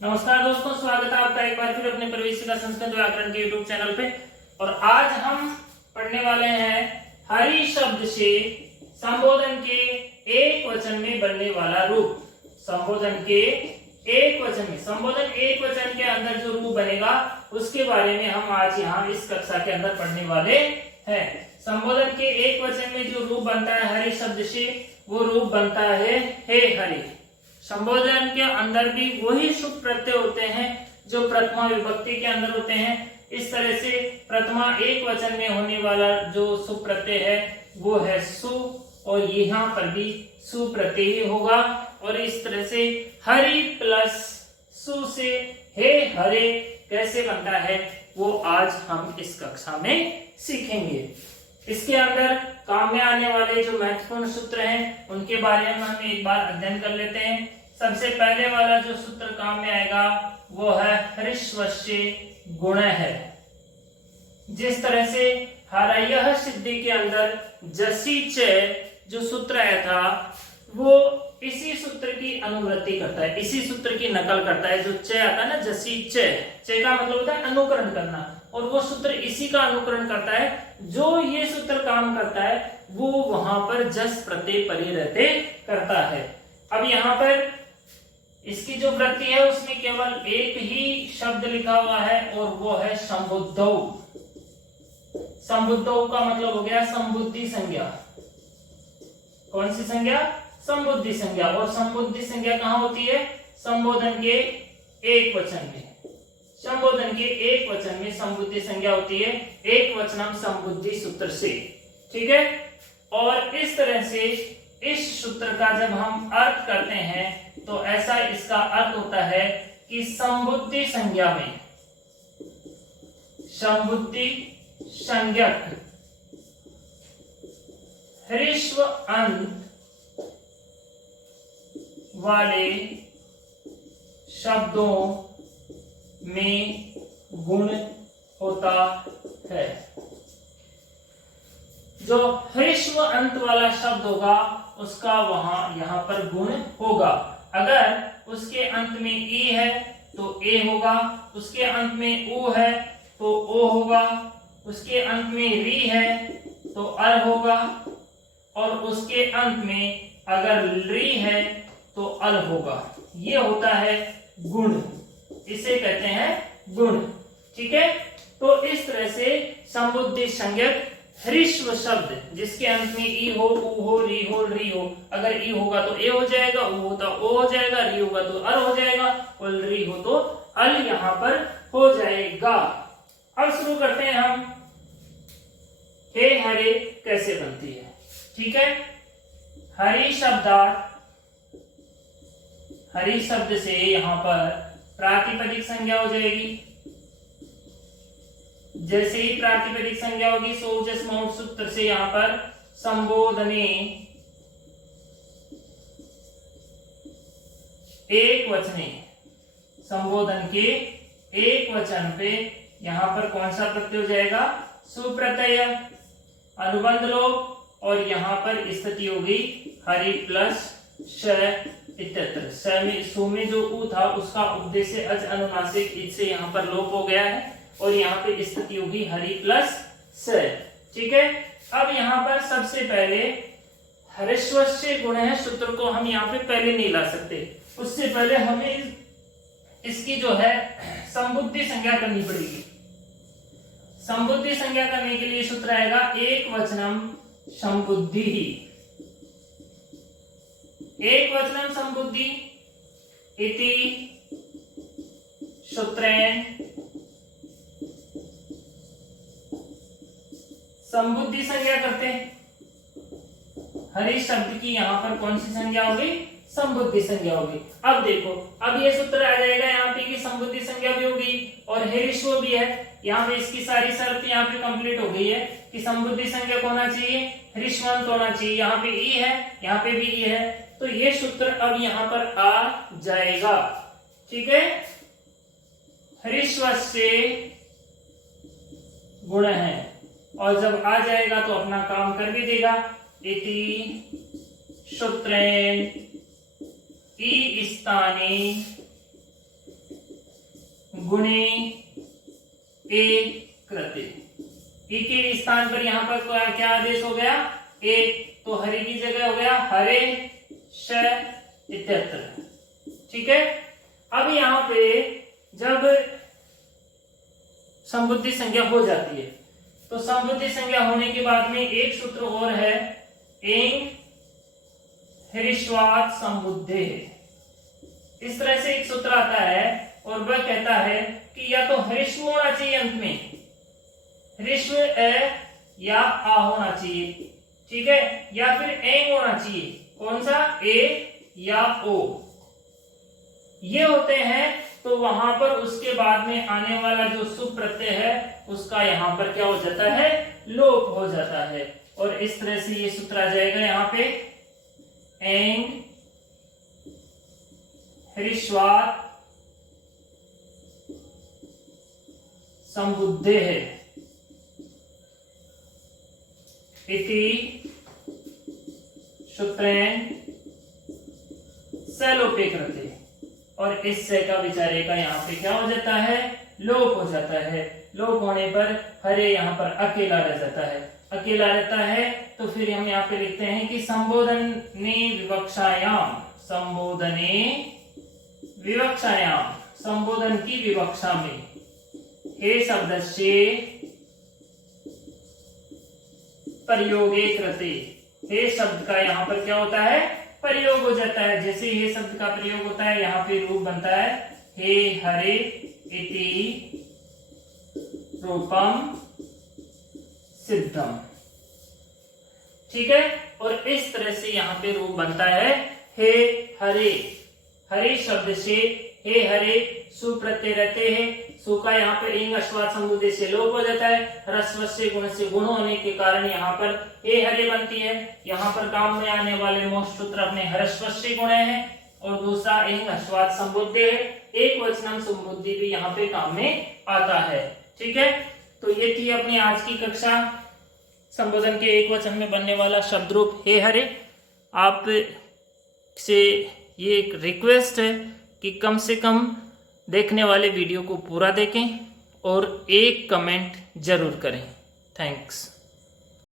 नमस्कार दोस्तों, स्वागत है आपका एक बार फिर अपने प्रवेशिका संस्कृत व्याकरण के यूट्यूब चैनल पे। और आज हम पढ़ने वाले हैं हरि शब्द से संबोधन के एक वचन में बनने वाला रूप। संबोधन के एक वचन में, संबोधन एक वचन के अंदर जो रूप बनेगा उसके बारे में हम आज यहाँ इस कक्षा के अंदर पढ़ने वाले हैं। संबोधन के एक वचन में जो रूप बनता है हरि शब्द से, वो रूप बनता है हे हरि। संबोधन के अंदर भी वही सुप प्रत्यय होते हैं जो प्रथमा विभक्ति के अंदर होते हैं। इस तरह से प्रथमा एक वचन में होने वाला जो सुप प्रत्यय है वो है सु, और यहाँ पर भी सु प्रत्यय ही होगा। और इस तरह से हरि प्लस सु से हे हरे कैसे बनता है वो आज हम इस कक्षा में सीखेंगे। इसके अंदर काम में आने वाले जो महत्वपूर्ण सूत्र हैं उनके बारे में हम एक बार अध्ययन कर लेते हैं। सबसे पहले वाला जो सूत्र काम में आएगा वो है हरिश्वस्य गुण है। जिस तरह से हरयः सिद्धि के अंदर जसी च जो सूत्र आया था वो इसी सूत्र की अनुवृत्ति करता है, इसी सूत्र की नकल करता है। जो च आता है ना, जसी च का मतलब होता है अनुकरण करना, और वो सूत्र इसी का अनुकरण करता है। जो ये सूत्र काम करता है वो वहां पर जस प्रत्यय परे रहते करता है। अब यहाँ पर इसकी जो वृत्ति है उसमें केवल एक ही शब्द लिखा हुआ है और वो है संबुद्धौ। संबुद्धौ का मतलब हो गया संबुद्धि संज्ञा। कौन सी संज्ञा? संबुद्धि संज्ञा। और संबुद्धि संज्ञा कहाँ होती है? संबोधन के एक वचन में। संबोधन के एक वचन में संबुद्धि संज्ञा होती है एक वचनम संबुद्धि सूत्र से। ठीक है। और इस तरह से इस सूत्र का जब हम अर्थ करते हैं तो ऐसा इसका अर्थ होता है कि संबुद्धि संज्ञा में, संबुद्धि संज्ञक ह्रस्व अंत वाले शब्दों में गुण होता है। जो ह्रस्व अंत वाला शब्द होगा उसका यहाँ पर गुण होगा। अगर उसके अंत में ई है तो ए होगा, उसके अंत में उ है तो ओ होगा, उसके अंत में री है तो अर होगा, और उसके अंत में अगर री है तो अल होगा। ये होता है गुण, इसे कहते हैं गुण। ठीक है। तो इस तरह से संबुद्धि संज्ञक ह्रस्व शब्द जिसके अंत में ई हो, उ हो, री हो, री हो, अगर ई होगा तो ए हो जाएगा, उ होता ओ हो जाएगा, री होगा तो अर हो जाएगा, और री हो तो अल यहाँ पर हो जाएगा। अब शुरू करते हैं हम हे हरे कैसे बनती है। ठीक है। हरि शब्दार्थ, हरि शब्द से यहाँ पर प्रातिपदिक संज्ञा हो जाएगी। जैसे ही प्रातिपदिक संज्ञा होगी सोजस मौट सूत्र से यहाँ पर संबोधने एक वचने, संबोधन के एक वचन पे यहाँ पर कौन सा प्रत्यय हो जाएगा? सुप्रत्यय, अनुबंध लोप, और यहाँ पर स्थिति होगी हरि प्लस श इत्यत्र। स में सु में जो उ था उसका उपदेश अज अनुनासिक इससे यहाँ पर लोप हो गया है, और यहाँ पे स्थिति होगी हरि प्लस स। ठीक है। अब यहाँ पर सबसे पहले हरिश्वस्य गुण है सूत्र को हम यहाँ पे पहले नहीं ला सकते, उससे पहले हमें इसकी जो है संबुद्धि संज्ञा करनी पड़ेगी। संबुद्धि संज्ञा करने के लिए सूत्र आएगा एक वचनम संबुद्धि ही। एक वचनम संबुद्धि इति सूत्रेण संबुद्धि संज्ञा करते हैं। हरि शब्द की यहाँ पर कौन सी संज्ञा होगी? संबुद्धि संज्ञा होगी। अब देखो, अब ये सूत्र आ जाएगा यहाँ पे कि संबुद्धि संज्ञा भी होगी और ह्रस्व भी है। यहाँ पे इसकी सारी शर्त यहाँ पे कंप्लीट हो गई है कि संबुद्धि संज्ञा होना चाहिए, ह्रस्वांत होना चाहिए। यहाँ पे ई है, यहाँ पे भी ई है, तो ये सूत्र अब यहाँ पर आ जाएगा। ठीक है। ह्रस्वस्य गुण है, और जब आ जाएगा तो अपना काम कर भी देगा। इति सूत्रेण ई स्थाने गुणे ए कृते। ई के स्थान पर यहाँ पर क्या आदेश हो गया? ए। तो हरे की जगह हो गया हरे श इत्यत्र। ठीक है। अब यहाँ पे जब संबुद्धि संज्ञा हो जाती है तो संबुद्धि संज्ञा होने के बाद में एक सूत्र और है, एंग ह्रीश्वात संबुद्धे। इस तरह से एक सूत्र आता है और वह कहता है कि या तो ह्रीश्व होना चाहिए अंत में, ह्रीश्व ए या आ होना चाहिए, ठीक है, या फिर एंग होना चाहिए। कौन सा? ए या ओ, ये होते हैं। तो वहां पर उसके बाद में आने वाला जो सुप प्रत्यय है उसका यहां पर क्या हो जाता है? लोप हो जाता है। और इस तरह से ये सूत्र आ जाएगा यहां पे, एंग ह्रीश्वात संबुद्धे है इति सूत्रेण सलोपे कृते। और इस से का विचारे का यहाँ पे क्या हो जाता है? लोप हो जाता है। लोप होने पर हरे यहाँ पर अकेला रह जाता है। अकेला रहता है तो फिर हम यहाँ पे लिखते हैं कि संबोधने विवक्षायाम, संबोधने विवक्षायाम, संबोधन की विवक्षा में हे शब्द से प्रयोगे कृते। हे शब्द का यहाँ पर क्या होता है? प्रयोग हो जाता है। जैसे हे शब्द का प्रयोग होता है यहाँ पे रूप बनता है हे हरे इति रूपम सिद्धम। ठीक है। और इस तरह से यहाँ पे रूप बनता है हे हरे। हरे शब्द से हे हरे सु प्रत्यय रहते हैं। सु का यहाँ पर इंग अश्वात संबुद्धि से लोप हो जाता है। ह्रस्व से गुण से गुण होने के कारण यहाँ पर हे हरे बनती है। यहाँ पर काम में आने वाले मोक्ष सूत्र अपने ह्रस्व से गुण है और दूसरा इंग अश्वात संबुद्धि है। एक वचनम संबुद्धि भी यहाँ पे काम में आता है। ठीक है। तो ये थी अपनी आज की कक्षा, संबोधन के एक वचन में बनने वाला शब्द रूप हे हरे। आप से ये एक रिक्वेस्ट है कि कम से कम देखने वाले वीडियो को पूरा देखें और एक कमेंट जरूर करें। थैंक्स।